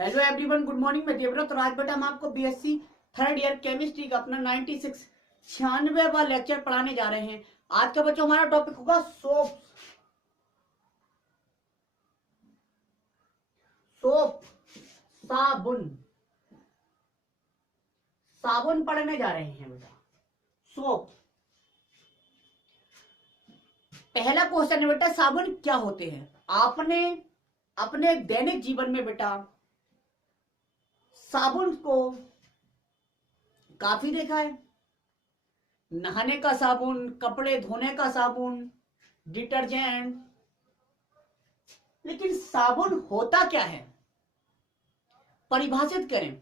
Hello everyone, good morning. मैं देवव्रत और आज बेटा हम आपको बीएससी थर्ड ईयर केमिस्ट्री का अपना 96वां लेक्चर पढ़ाने जा रहे हैं। आज का बच्चों हमारा टॉपिक होगा सोप। सोप साबुन। साबुन पढ़ने जा रहे हैं बेटा। सोप पहला क्वेश्चन है बेटा, साबुन क्या होते हैं? आपने अपने दैनिक जीवन में बेटा साबुन को काफी देखा है। नहाने का साबुन, कपड़े धोने का साबुन, डिटर्जेंट। लेकिन साबुन होता क्या है, परिभाषित करें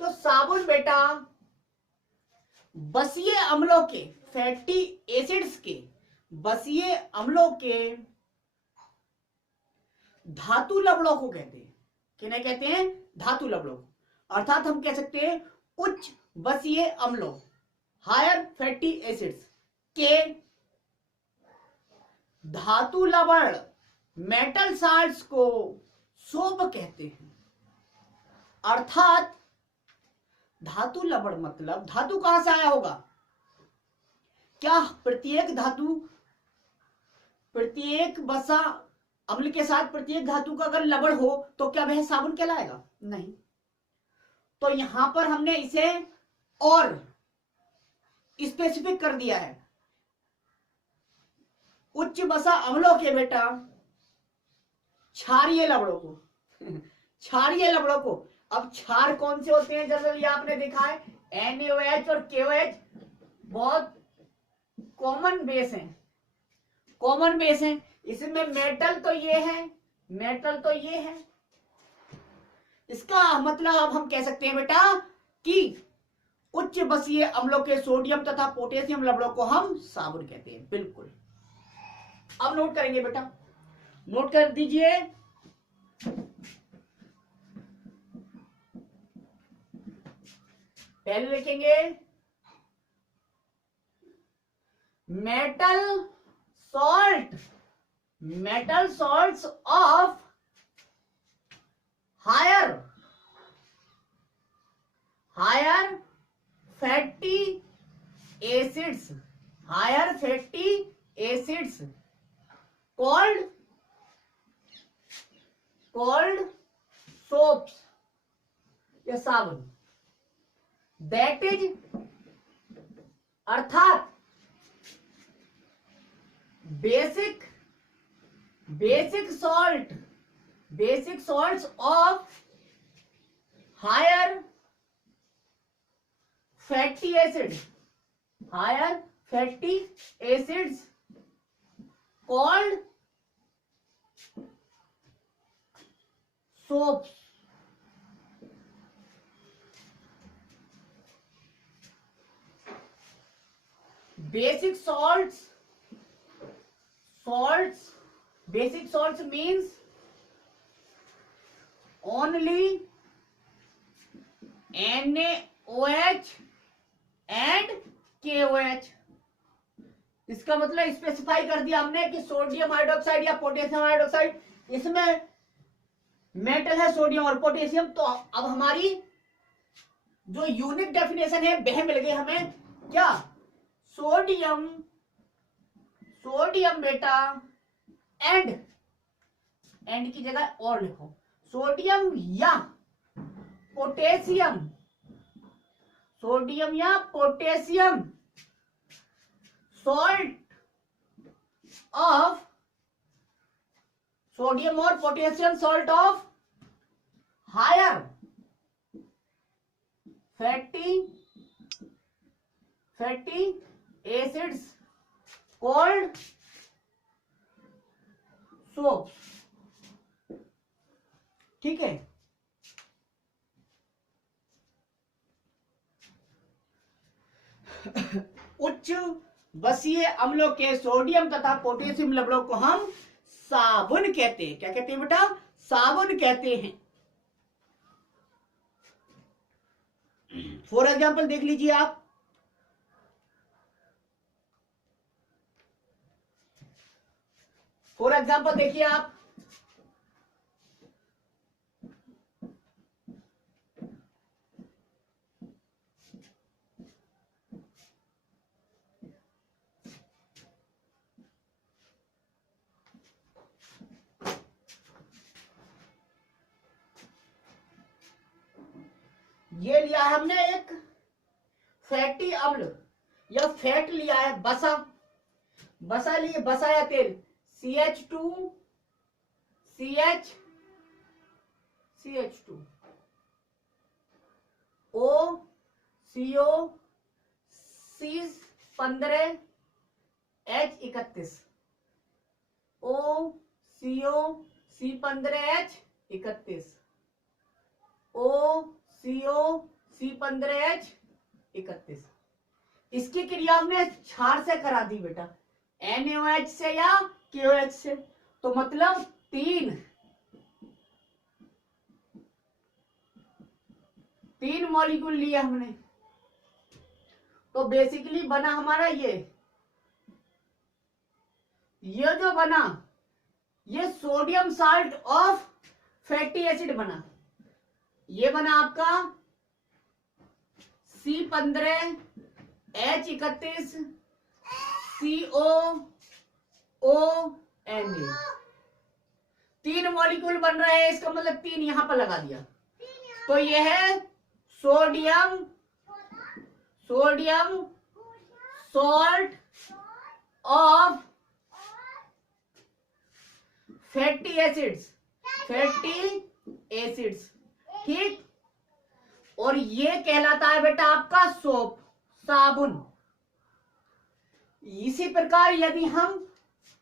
तो साबुन बेटा बसीय अम्लों के, फैटी एसिड्स के, बसीय अम्लों के धातु लवणों को कहते हैं। किन्हें कहते हैं? धातु लवणों। अर्थात हम कह सकते हैं उच्च बसीय अम्लों, हायर फैटी एसिड्स के धातु लवण, मेटल साल्ट्स को सोप कहते हैं। अर्थात धातु लवण मतलब धातु कहां से आया होगा? क्या प्रत्येक धातु, प्रत्येक बसा अम्ल के साथ प्रत्येक धातु का अगर लवण हो तो क्या वह साबुन कहलाएगा? नहीं। तो यहां पर हमने इसे और स्पेसिफिक कर दिया है। उच्च बसा अम्लों के बेटा क्षारीय लवणों को क्षारीय लवणों को। अब क्षार कौन से होते हैं? जनरली आपने देखा है NaOH और KOH बहुत कॉमन बेस हैं, कॉमन बेस हैं। इसमें मेटल तो ये है, मेटल तो ये है। इसका मतलब अब हम कह सकते हैं बेटा कि उच्च बसीय अम्लों के सोडियम तथा पोटेशियम लवणों को हम साबुन कहते हैं। बिल्कुल। अब नोट करेंगे बेटा, नोट कर दीजिए। पहले लिखेंगे metal salt, metal salts of higher fatty acids, higher fatty acids called soaps या साबुन। दैट इज अर्थात basic salts of higher fatty acids called soaps. Basic salts means only NaOH and KOH। इसका मतलब specify कर दिया हमने कि sodium hydroxide या पोटेशियम हाइड्रोक्साइड, इसमें मेटल है सोडियम और पोटेशियम। तो अब हमारी जो यूनिक डेफिनेशन है वह मिल गई हमें। क्या? सोडियम बेटा एंड की जगह और लिखो, सोडियम या पोटेशियम, सॉल्ट ऑफ सोडियम और potassium salt of higher fatty acids called soaps. ठीक है। उच्च बसीय अम्लों के सोडियम तथा पोटेशियम लवणों को हम साबुन कहते हैं। क्या कहते हैं बेटा? साबुन कहते हैं। फॉर एग्जाम्पल देख लीजिए आप, फॉर एग्जाम्पल देखिए आप, ये लिया है हमने एक फैटी अम्ल या फैट लिया है, बसा, बसा लिए, बसा या तेल, CH2 CH2 O CO C15 H31 O CO C15 H31 O CO C15 H31। इसकी क्रिया हमने क्षार से करा दी बेटा, NaOH से या KOH से, तो मतलब तीन मॉलिक्यूल लिए हमने, तो बेसिकली बना हमारा ये जो बना ये sodium salt of fatty acid बना, ये बना आपका C15 H31 COONA, 3 मॉलिक्यूल बन रहे हैं, इसका मतलब 3 यहां पर लगा दिया, तो ये है sodium salt of fatty acids, ठीक। और ये कहलाता है बेटा आपका सोप, साबुन। इसी प्रकार यदि हम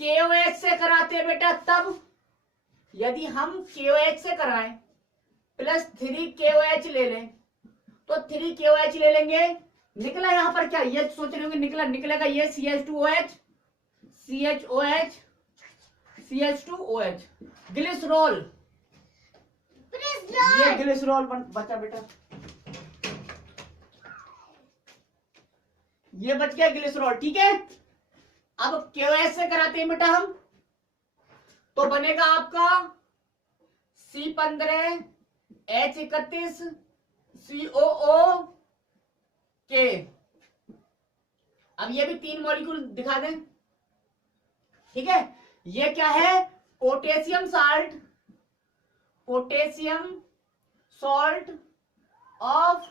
KOH से कराते हैं बेटा, तब यदि हम KOH से कराएं प्लस 3 KOH ले लें, तो 3 KOH ले लेंगे, निकला यहां पर क्या, ये सोच रहे होंगे निकलेगा ये CH2OH CH2OH, ग्लिसरॉल, ये ग्लिसरॉल बचा बेटा, ये बच गया ग्लिसरॉल, ठीक है। अब KOH से कराते हैं बेटा हम, तो बनेगा आपका C15 H31 COOK। अब ये भी 3 मॉलिक्यूल दिखा दें, ठीक है। ये क्या है, potassium salt of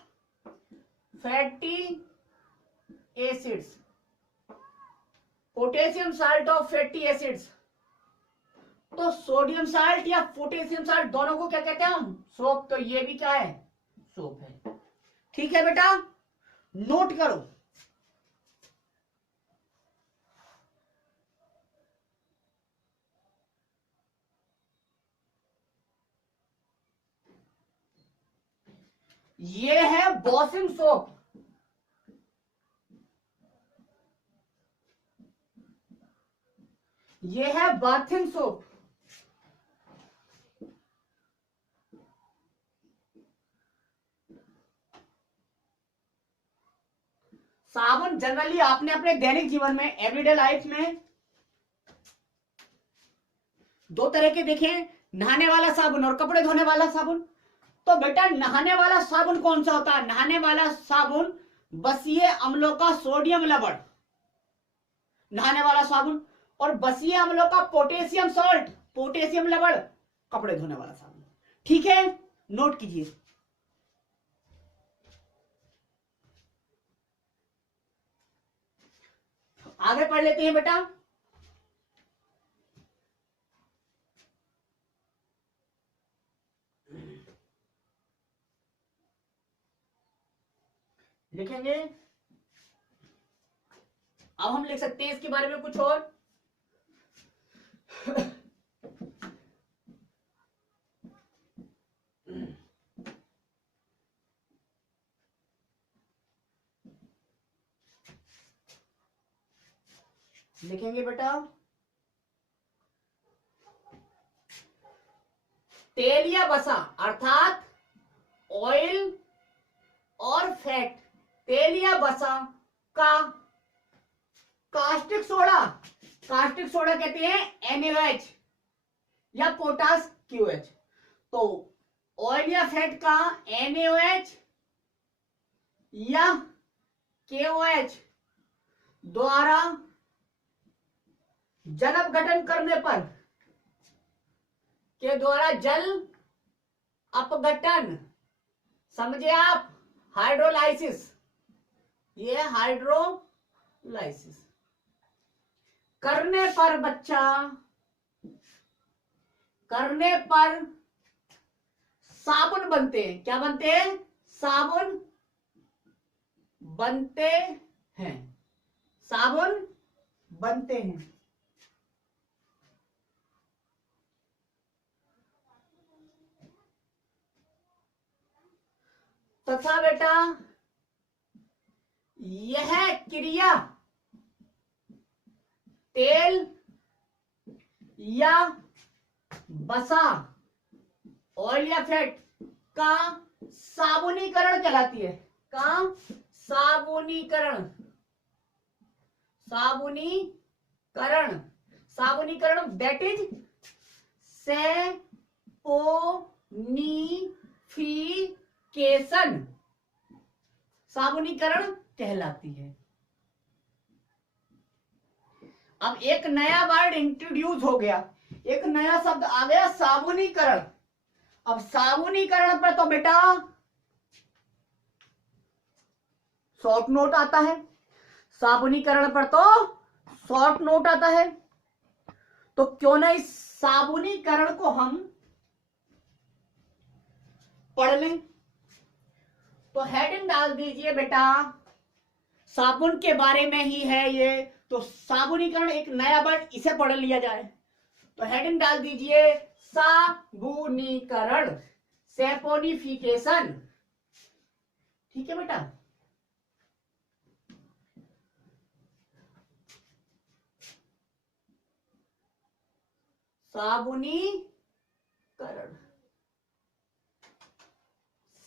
fatty acids, potassium salt of fatty acids. तो सोडियम साल्ट या पोटेशियम साल्ट दोनों को क्या कहते हैं हम, सोप, तो ये भी क्या है, सोप है, ठीक है बेटा, नोट करो। ये है वॉशिंग सोप, ये है बाथिंग सोप। साबुन जनरली आपने अपने दैनिक जीवन में, एवरीडे लाइफ में 2 तरह के देखे, नहाने वाला साबुन और कपड़े धोने वाला साबुन। तो बेटा नहाने वाला साबुन कौन सा होता है, नहाने वाला साबुन बसीय अम्लों का सोडियम लवण, नहाने वाला साबुन, और बसीय अम्लों का पोटेशियम सॉल्ट, पोटेशियम लवण, कपड़े धोने वाला साबुन, ठीक है, नोट कीजिए। आगे पढ़ लेते हैं बेटा। लिखेंगे, अब हम लिख सकते हैं इसके बारे में कुछ और। लिखेंगे बेटा, तेल या वसा अर्थात ऑयल और फैट, तेल या वसा का कास्टिक सोडा कहते हैं NaOH या पोटास QH। तो ऑयल या फैट का NaOH या KOH द्वारा जल अपघटन करने पर, के द्वारा जल अपघटन समझे आप? हाइड्रोलाइसिस, ये हाइड्रोलाइसिस करने पर बच्चा, करने पर साबुन बनते हैं। क्या बनते हैं? साबुन बनते हैं, साबुन बनते हैं। तथा बेटा यह क्रिया तेल या बसा, ऑयल या फैट का साबुनीकरण कहलाती है। का साबुनीकरण, साबुनीकरण, साबुनीकरण दैट इज सेपोनिफिकेशन, साबुनीकरण कहलाती है। अब एक नया वर्ड इंट्रोड्यूस हो गया, एक नया शब्द आ गया, साबुनीकरण। अब साबुनीकरण पर तो बेटा शॉर्ट नोट आता है, साबुनीकरण पर तो शॉर्ट नोट आता है। तो क्यों ना इस साबुनीकरण को हम पढ़ लें। तो हेडिंग डाल दीजिए बेटा, साबुन के बारे में ही है ये, तो साबुनीकरण एक नया वर्ड, इसे पढ़ लिया जाए। तो हेडिंग डाल दीजिए साबुनीकरण, सेपोनिफिकेशन। ठीक है बेटा। साबुनीकरण,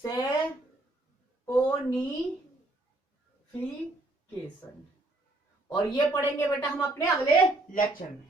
सेपोनिफिकेशन, और ये पढ़ेंगे बेटा हम अपने अगले लेक्चर में।